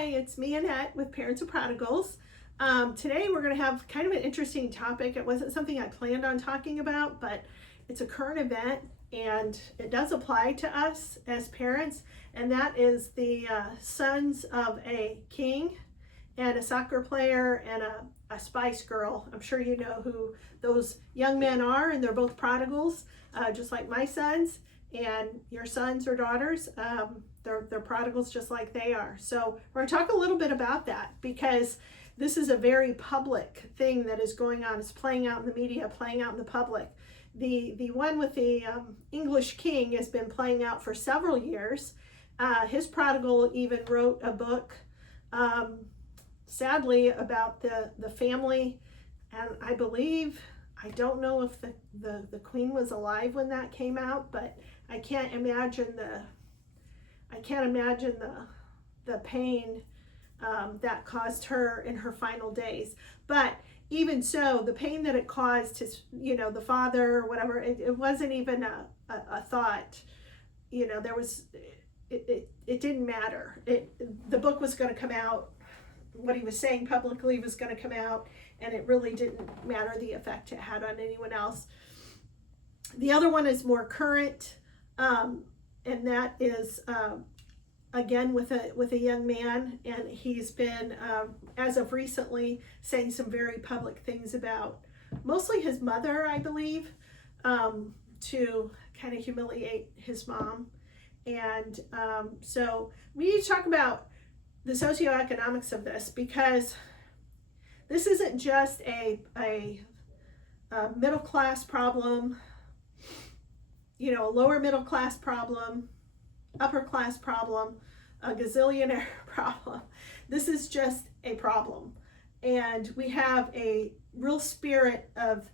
Hi, it's me, Annette, with Parents of Prodigals. Today we're going to have kind of an interesting topic. It wasn't something I planned on talking about, but it's a current event and it does apply to us as parents, and that is the sons of a king and a soccer player and a Spice Girl. I'm sure you know who those young men are, and they're both prodigals, just like my sons and your sons or daughters. They're prodigals just like they are. So we're going to talk a little bit about that because this is a very public thing that is going on. It's playing out in the media, playing out in the public. The one with the English king has been playing out for several years. His prodigal even wrote a book, sadly, about the family. And I don't know if the queen was alive when that came out, but I can't imagine the pain that caused her in her final days. But even so, the pain that it caused his, the father or whatever, it wasn't even a thought. There was, it didn't matter. The book was going to come out. What he was saying publicly was going to come out, and it really didn't matter the effect it had on anyone else. The other one is more current, and that is again with a young man, and he's been as of recently saying some very public things about mostly his mother, I believe, to kind of humiliate his mom. And so we need to talk about the socioeconomics of this, because this isn't just a middle class problem, a lower middle class problem, upper class problem, a gazillionaire problem. This is just a problem. And we have a real spirit of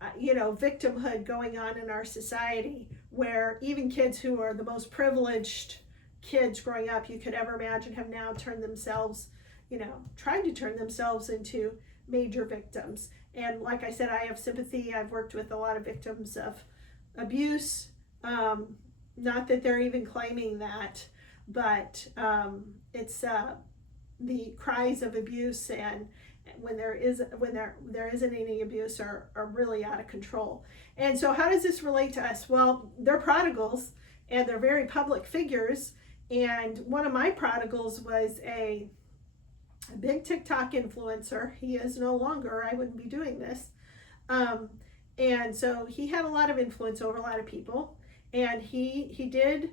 victimhood going on in our society, where even kids who are the most privileged kids growing up you could ever imagine have now turned themselves, tried to turn themselves into major victims. And like I said, I have sympathy. I've worked with a lot of victims of abuse. Not that they're even claiming that, but it's the cries of abuse, and when there isn't any abuse, are really out of control. And so how does this relate to us? Well, they're prodigals and they're very public figures. And one of my prodigals was a big TikTok influencer. He is no longer. I wouldn't be doing this. And so he had a lot of influence over a lot of people. And he did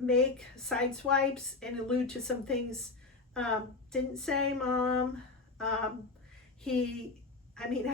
make side swipes and allude to some things. Didn't say mom. I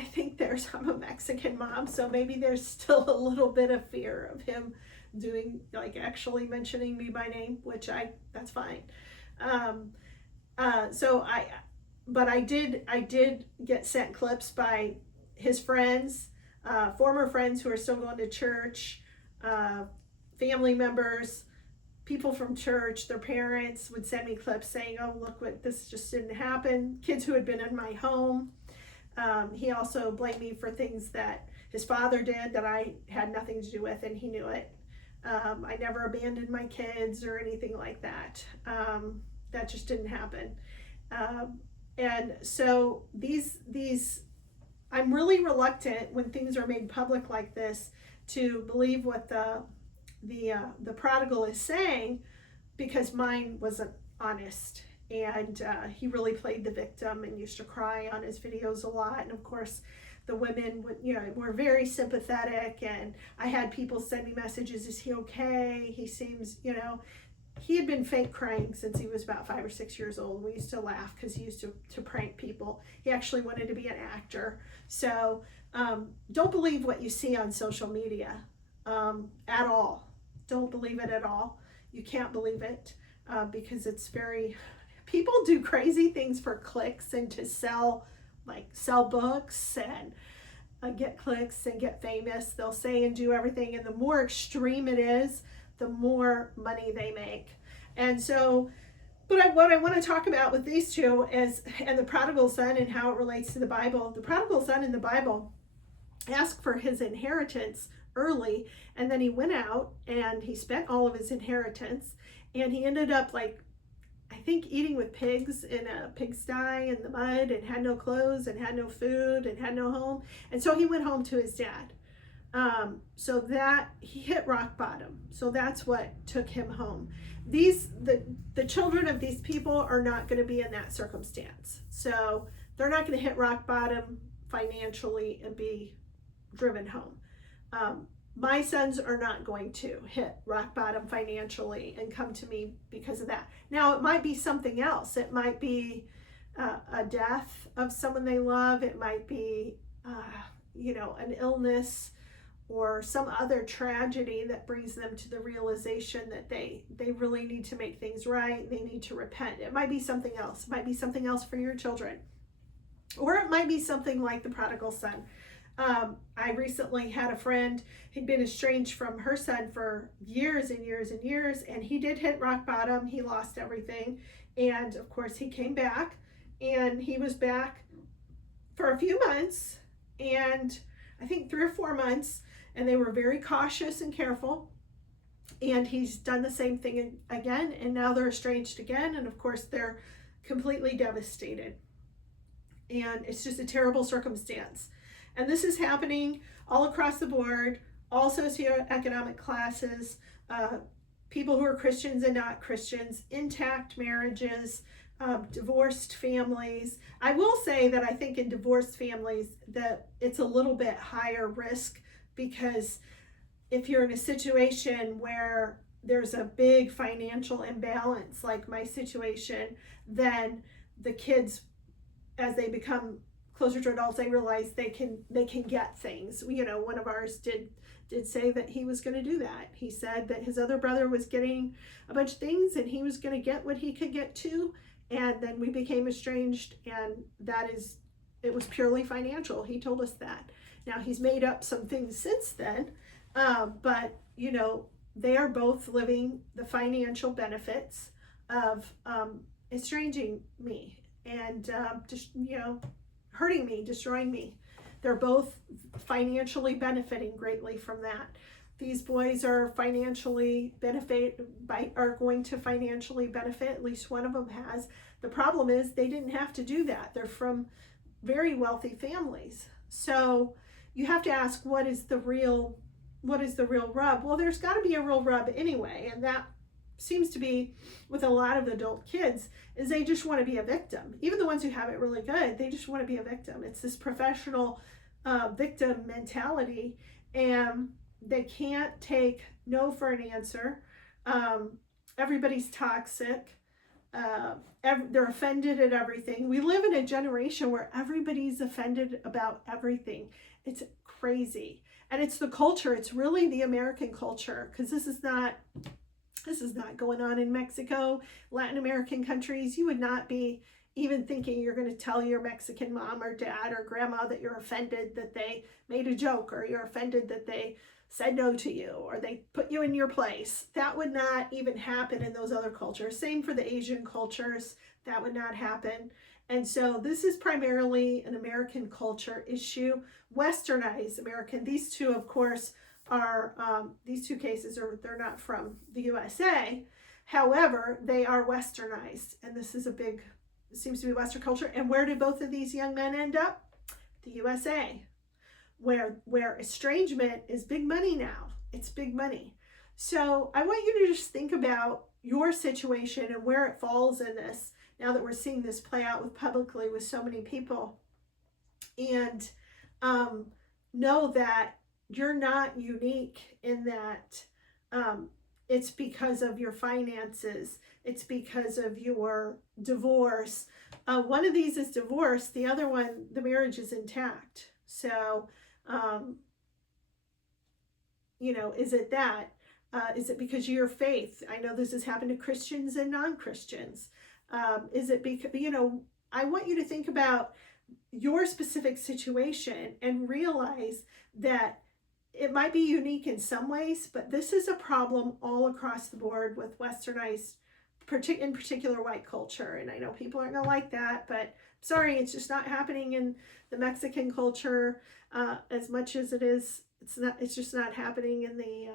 think I'm a Mexican mom, so maybe there's still a little bit of fear of him doing, actually mentioning me by name, which that's fine. But I did get sent clips by his friends, former friends who are still going to church, family members, people from church. Their parents would send me clips saying, oh, look what, this just didn't happen. Kids who had been in my home. He also blamed me for things that his father did that I had nothing to do with, and he knew it. I never abandoned my kids or anything like that. That just didn't happen. And so these I'm really reluctant when things are made public like this to believe what the prodigal is saying, because mine wasn't honest. And he really played the victim and used to cry on his videos a lot. And of course, the women were very sympathetic, and I had people send me messages, is he okay? He seems, he had been fake crying since he was about 5 or 6 years old. We used to laugh because he used to prank people. He actually wanted to be an actor. So don't believe what you see on social media at all. Don't believe it at all. You can't believe it because it's people do crazy things for clicks and to sell books and get clicks and get famous. They'll say and do everything, and the more extreme it is, the more money they make. And so, what I want to talk about with these two and the prodigal son and how it relates to the Bible. The prodigal son in the Bible asked for his inheritance early, and then he went out and he spent all of his inheritance, and he ended up I think, eating with pigs in a pigsty in the mud, and had no clothes and had no food and had no home. And so he went home to his dad. So that he hit rock bottom. So that's what took him home. The children of these people are not going to be in that circumstance. So they're not going to hit rock bottom financially and be driven home. My sons are not going to hit rock bottom financially and come to me because of that. Now, it might be something else. It might be a death of someone they love. It might be, an illness or some other tragedy that brings them to the realization that they really need to make things right. They need to repent. It might be something else. It might be something else for your children. Or it might be something like the prodigal son. I recently had a friend who'd been estranged from her son for years and years and years, and he did hit rock bottom. He lost everything, and of course he came back, and he was back for a few months, and I think 3 or 4 months, and they were very cautious and careful, and he's done the same thing again, and now they're estranged again, and of course they're completely devastated, and it's just a terrible circumstance. And this is happening all across the board, all socioeconomic classes, people who are Christians and not Christians, intact marriages, divorced families. I will say that I think in divorced families that it's a little bit higher risk, because if you're in a situation where there's a big financial imbalance, like my situation, then the kids, as they become closer to adults, they realize they can get things. One of ours did say that he was going to do that. He said that his other brother was getting a bunch of things and he was going to get what he could get to, and then we became estranged, and it was purely financial. He told us that. Now he's made up some things since then, but they are both living the financial benefits of estranging me and just hurting me, destroying me. They're both financially benefiting greatly from that. These boys are going to financially benefit. At least one of them has. The problem is they didn't have to do that. They're from very wealthy families. So you have to ask, what is the real rub? Well, there's got to be a real rub anyway, and that seems to be with a lot of adult kids, is they just want to be a victim. Even the ones who have it really good, they just want to be a victim. It's this professional victim mentality, and they can't take no for an answer. Everybody's toxic. They're offended at everything. We live in a generation where everybody's offended about everything. It's crazy. And it's the culture. It's really the American culture, because this is not going on in Mexico, Latin American countries. You would not be even thinking you're going to tell your Mexican mom or dad or grandma that you're offended that they made a joke, or you're offended that they said no to you, or they put you in your place. That would not even happen in those other cultures. Same for the Asian cultures. That would not happen. And so this is primarily an American culture issue, westernized American. These two, of course, these two cases they're not from the USA. However, they are westernized, and this is seems to be Western culture. And where did both of these young men end up? The USA, where estrangement is big money now. It's big money. So I want you to just think about your situation and where it falls in this, now that we're seeing this play out publicly with so many people, and know that you're not unique in that it's because of your finances. It's because of your divorce. One of these is divorce. The other one, the marriage is intact. So, is it that? Is it because of your faith? I know this has happened to Christians and non-Christians. Is it because, I want you to think about your specific situation and realize that it might be unique in some ways, but this is a problem all across the board with westernized, in particular white culture. And I know people aren't going to like that, but sorry, it's just not happening in the Mexican culture as much as it is. It's just not happening in the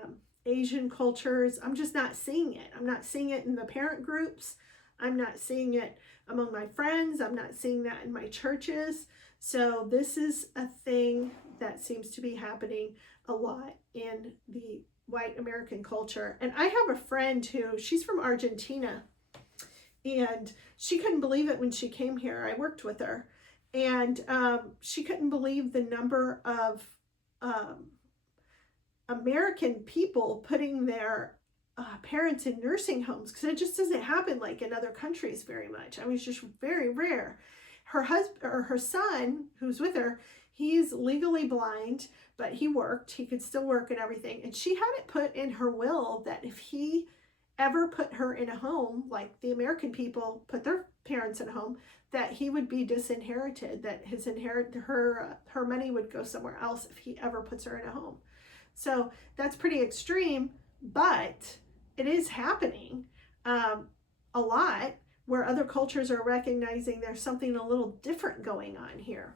Asian cultures. I'm just not seeing it. I'm not seeing it in the parent groups. I'm not seeing it among my friends. I'm not seeing that in my churches. So this is a thing that seems to be happening a lot in the white American culture. And I have a friend she's from Argentina, and she couldn't believe it when she came here. I worked with her, and she couldn't believe the number of American people putting their parents in nursing homes, because it just doesn't happen like in other countries very much. I mean, it's just very rare. Her husband or her son, who's with her, he's legally blind, but he worked. He could still work and everything. And she had it put in her will that if he ever put her in a home, like the American people put their parents in a home, that he would be disinherited, that her money would go somewhere else if he ever puts her in a home. So that's pretty extreme, but it is happening a lot, where other cultures are recognizing there's something a little different going on here.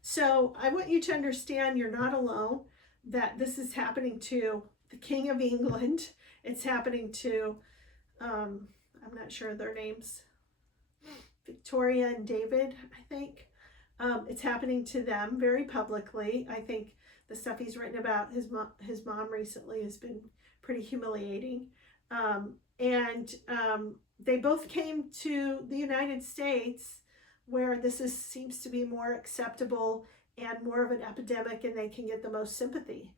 So I want you to understand you're not alone, that this is happening to the King of England. It's happening to, I'm not sure their names, Victoria and David, I think. It's happening to them very publicly. I think the stuff he's written about his mom recently has been pretty humiliating. They both came to the United States, where seems to be more acceptable and more of an epidemic, and they can get the most sympathy.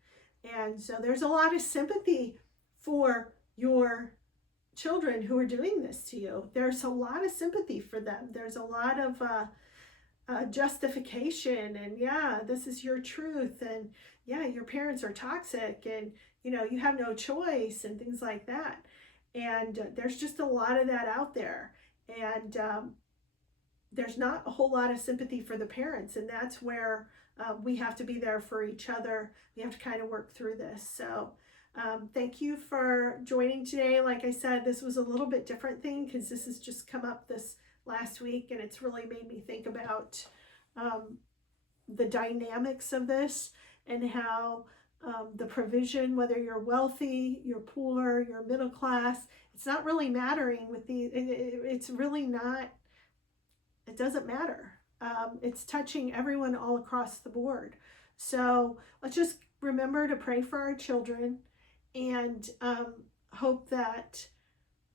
And so there's a lot of sympathy for your children who are doing this to you. There's a lot of sympathy for them. There's a lot of justification, and yeah, this is your truth, and yeah, your parents are toxic, and you have no choice, and things like that. And there's just a lot of that out there, and there's not a whole lot of sympathy for the parents, and that's where we have to be there for each other. We have to kind of work through this. So thank you for joining today. Like I said, this was a little bit different thing, because this has just come up this last week, and it's really made me think about the dynamics of this, and how the provision, whether you're wealthy, you're poor, you're middle class, it's not really mattering with it's really not, it doesn't matter. It's touching everyone all across the board. So let's just remember to pray for our children, and hope that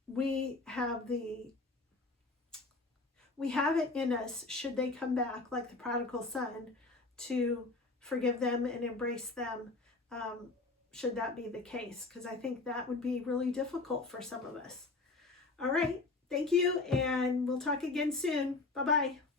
we have it in us, should they come back like the prodigal son, to forgive them and embrace them, should that be the case, because I think that would be really difficult for some of us. All right, thank you, and we'll talk again soon. Bye-bye.